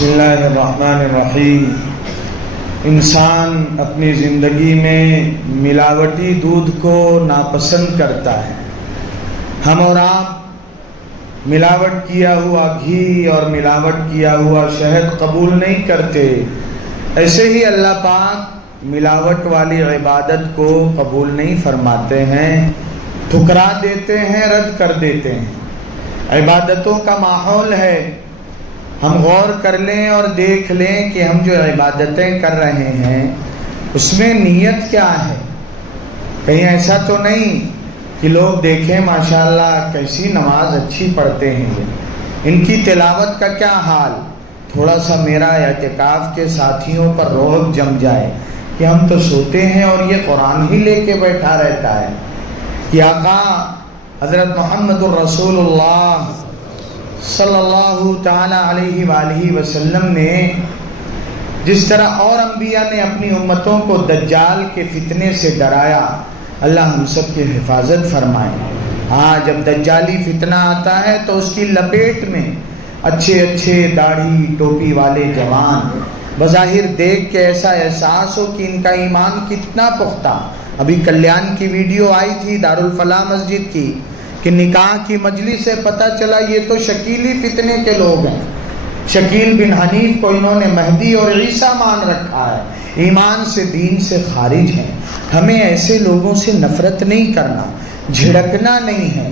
بسم اللہ الرحمن الرحیم۔ انسان اپنی زندگی میں ملاوٹی دودھ کو ناپسند کرتا ہے۔ ہم اور آپ ملاوٹ کیا ہوا گھی اور ملاوٹ کیا ہوا شہد قبول نہیں کرتے، ایسے ہی اللہ پاک ملاوٹ والی عبادت کو قبول نہیں فرماتے ہیں، ٹھکرا دیتے ہیں، رد کر دیتے ہیں۔ عبادتوں کا ماحول ہے، ہم غور کر لیں اور دیکھ لیں کہ ہم جو عبادتیں کر رہے ہیں اس میں نیت کیا ہے۔ کہیں ایسا تو نہیں کہ لوگ دیکھیں ماشاءاللہ کیسی نماز اچھی پڑھتے ہیں، ان کی تلاوت کا کیا حال، تھوڑا سا میرا اعتکاف کے ساتھیوں پر روحب جم جائے کہ ہم تو سوتے ہیں اور یہ قرآن ہی لے کے بیٹھا رہتا ہے۔ کہ آقا حضرت محمد الرسول اللہ صلی اللہ تعالی علیہ وآلہ وسلم نے جس طرح اور انبیاء نے اپنی امتوں کو دجال کے فتنے سے ڈرایا، اللہ ہم سب کی حفاظت فرمائے۔ ہاں، جب دجالی فتنہ آتا ہے تو اس کی لپیٹ میں اچھے اچھے داڑھی ٹوپی والے جوان بظاہر دیکھ کے ایسا احساس ہو کہ ان کا ایمان کتنا پختہ۔ ابھی کلیان کی ویڈیو آئی تھی دارالفلاح مسجد کی کہ نکاح کی مجلس سے پتہ چلا یہ تو شکیلی فتنے کے لوگ ہیں، شکیل بن حنیف کو انہوں نے مہدی اور عیسیٰ مان رکھا ہے، ایمان سے دین سے خارج ہیں۔ ہمیں ایسے لوگوں سے نفرت نہیں کرنا، جھڑکنا نہیں ہے،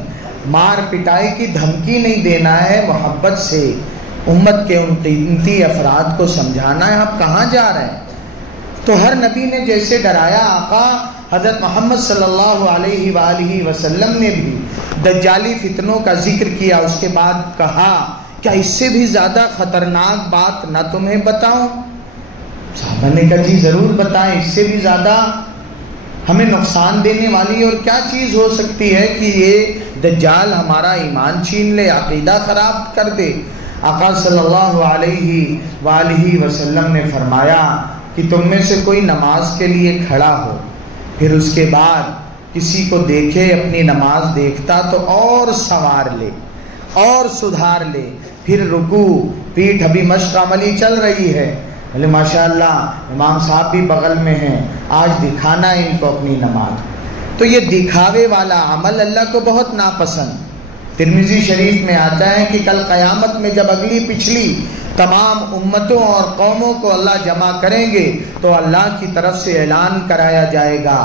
مار پٹائی کی دھمکی نہیں دینا ہے، محبت سے امت کے ان قیمتی افراد کو سمجھانا ہے آپ کہاں جا رہے ہیں۔ تو ہر نبی نے جیسے ڈرایا، آقا حضرت محمد صلی اللہ علیہ وآلہ وسلم نے بھی دجالی فتنوں کا ذکر کیا، اس کے بعد کہا کیا اس سے بھی زیادہ خطرناک بات نہ تمہیں بتاؤں؟ صحابہ نے کہا جی ضرور بتائیں، اس سے بھی زیادہ ہمیں نقصان دینے والی اور کیا چیز ہو سکتی ہے کہ یہ دجال ہمارا ایمان چھین لے، عقیدہ خراب کر دے۔ آقا صلی اللہ علیہ وآلہ وسلم نے فرمایا کہ تم میں سے کوئی نماز کے لیے کھڑا ہو، پھر اس کے بعد کسی کو دیکھے اپنی نماز دیکھتا تو اور سنوار لے اور سدھار لے، پھر رکوع پیٹھ، ابھی مشق عملی چل رہی ہے، بولے ماشاءاللہ امام صاحب بھی بغل میں ہیں، آج دکھانا ہے ان کو اپنی نماز۔ تو یہ دکھاوے والا عمل اللہ کو بہت ناپسند۔ ترمذی شریف میں آتا ہے کہ کل قیامت میں جب اگلی پچھلی تمام امتوں اور قوموں کو اللہ جمع کریں گے تو اللہ کی طرف سے اعلان کرایا جائے گا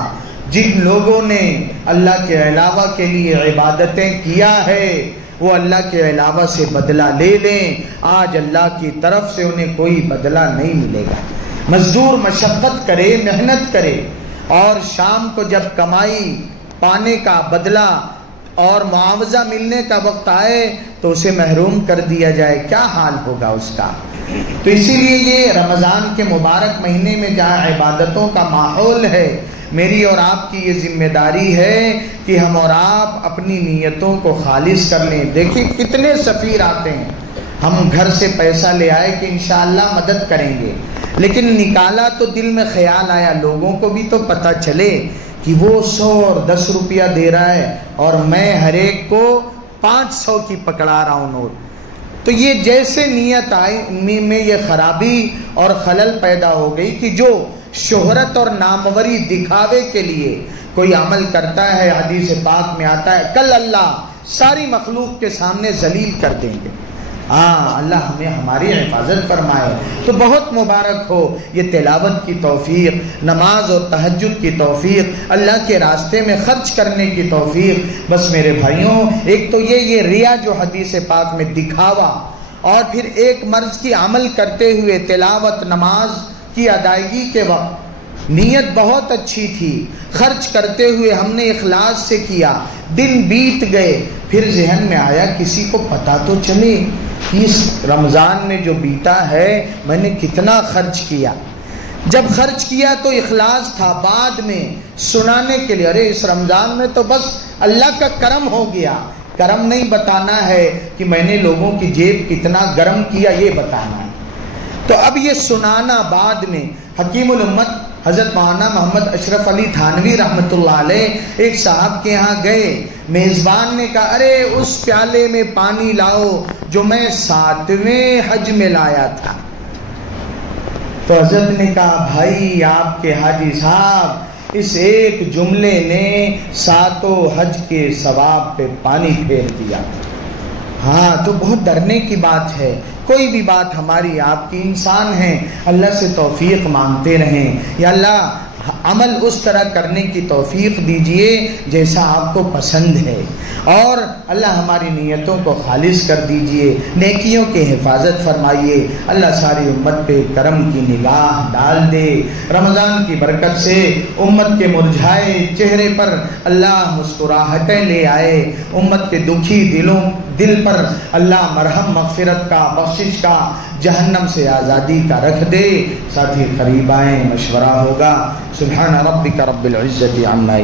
جن لوگوں نے اللہ کے علاوہ کے لیے عبادتیں کیا ہے وہ اللہ کے علاوہ سے بدلہ لے لیں، آج اللہ کی طرف سے انہیں کوئی بدلہ نہیں ملے گا۔ مزدور مشقت کرے، محنت کرے، اور شام کو جب کمائی پانے کا بدلہ اور معاوضہ ملنے کا وقت آئے تو اسے محروم کر دیا جائے، کیا حال ہوگا اس کا۔ تو اسی لیے یہ رمضان کے مبارک مہینے میں جہاں عبادتوں کا ماحول ہے، میری اور آپ کی یہ ذمہ داری ہے کہ ہم اور آپ اپنی نیتوں کو خالص کر لیں۔ دیکھیں کتنے سفیر آتے ہیں، ہم گھر سے پیسہ لے آئے کہ انشاءاللہ مدد کریں گے، لیکن نکالا تو دل میں خیال آیا لوگوں کو بھی تو پتہ چلے کہ وہ 100 اور 10 روپیہ دے رہا ہے اور میں ہر ایک کو 500 کی پکڑا رہا ہوں نوٹ۔ تو یہ جیسے نیت آئی ان میں یہ خرابی اور خلل پیدا ہو گئی کہ جو شہرت اور ناموری دکھاوے کے لیے کوئی عمل کرتا ہے، حدیث پاک میں آتا ہے کل اللہ ساری مخلوق کے سامنے ذلیل کر دیں گے۔ ہاں، اللہ ہمیں ہماری حفاظت فرمائے۔ تو بہت مبارک ہو یہ تلاوت کی توفیق، نماز اور تہجد کی توفیق، اللہ کے راستے میں خرچ کرنے کی توفیق۔ بس میرے بھائیوں، ایک تو یہ ریا جو حدیث پاک میں دکھاوا، اور پھر ایک مرض کی عمل کرتے ہوئے تلاوت نماز کی ادائیگی کے وقت نیت بہت اچھی تھی، خرچ کرتے ہوئے ہم نے اخلاص سے کیا، دن بیت گئے، پھر ذہن میں آیا کسی کو پتہ تو چلے اس رمضان میں جو بیتا ہے میں نے کتنا خرچ کیا۔ جب خرچ کیا تو اخلاص تھا، بعد میں سنانے کے لیے ارے اس رمضان میں تو بس اللہ کا کرم ہو گیا۔ کرم نہیں بتانا ہے کہ میں نے لوگوں کی جیب کتنا گرم کیا، یہ بتانا ہے۔ تو اب یہ سنانا بعد میں۔ حکیم الامت حضرت مولانا محمد اشرف علی تھانوی رحمۃ اللہ علیہ ایک صاحب کے یہاں گئے، میزبان نے کہا ارے اس پیالے میں پانی لاؤ جو میں 7ویں حج میں لایا تھا۔ تو حضرت نے کہا بھائی آپ کے حاجی صاحب اس ایک جملے نے 7 حج کے ثواب پہ پانی پھیر دیا۔ ہاں تو بہت ڈرنے کی بات ہے، کوئی بھی بات ہماری آپ کی، انسان ہیں، اللہ سے توفیق مانگتے رہیں، یا اللہ عمل اس طرح کرنے کی توفیق دیجئے جیسا آپ کو پسند ہے، اور اللہ ہماری نیتوں کو خالص کر دیجئے، نیکیوں کی حفاظت فرمائیے، اللہ ساری امت پہ کرم کی نگاہ ڈال دے، رمضان کی برکت سے امت کے مرجھائے چہرے پر اللہ مسکراہٹیں لے آئے، امت کے دکھی دل پر اللہ مرحم مغفرت کا، بخشش کا، جہنم سے آزادی کا رکھ دے۔ ساتھی قریب آئیں، مشورہ ہوگا۔ سبحان ربک رب العزت عما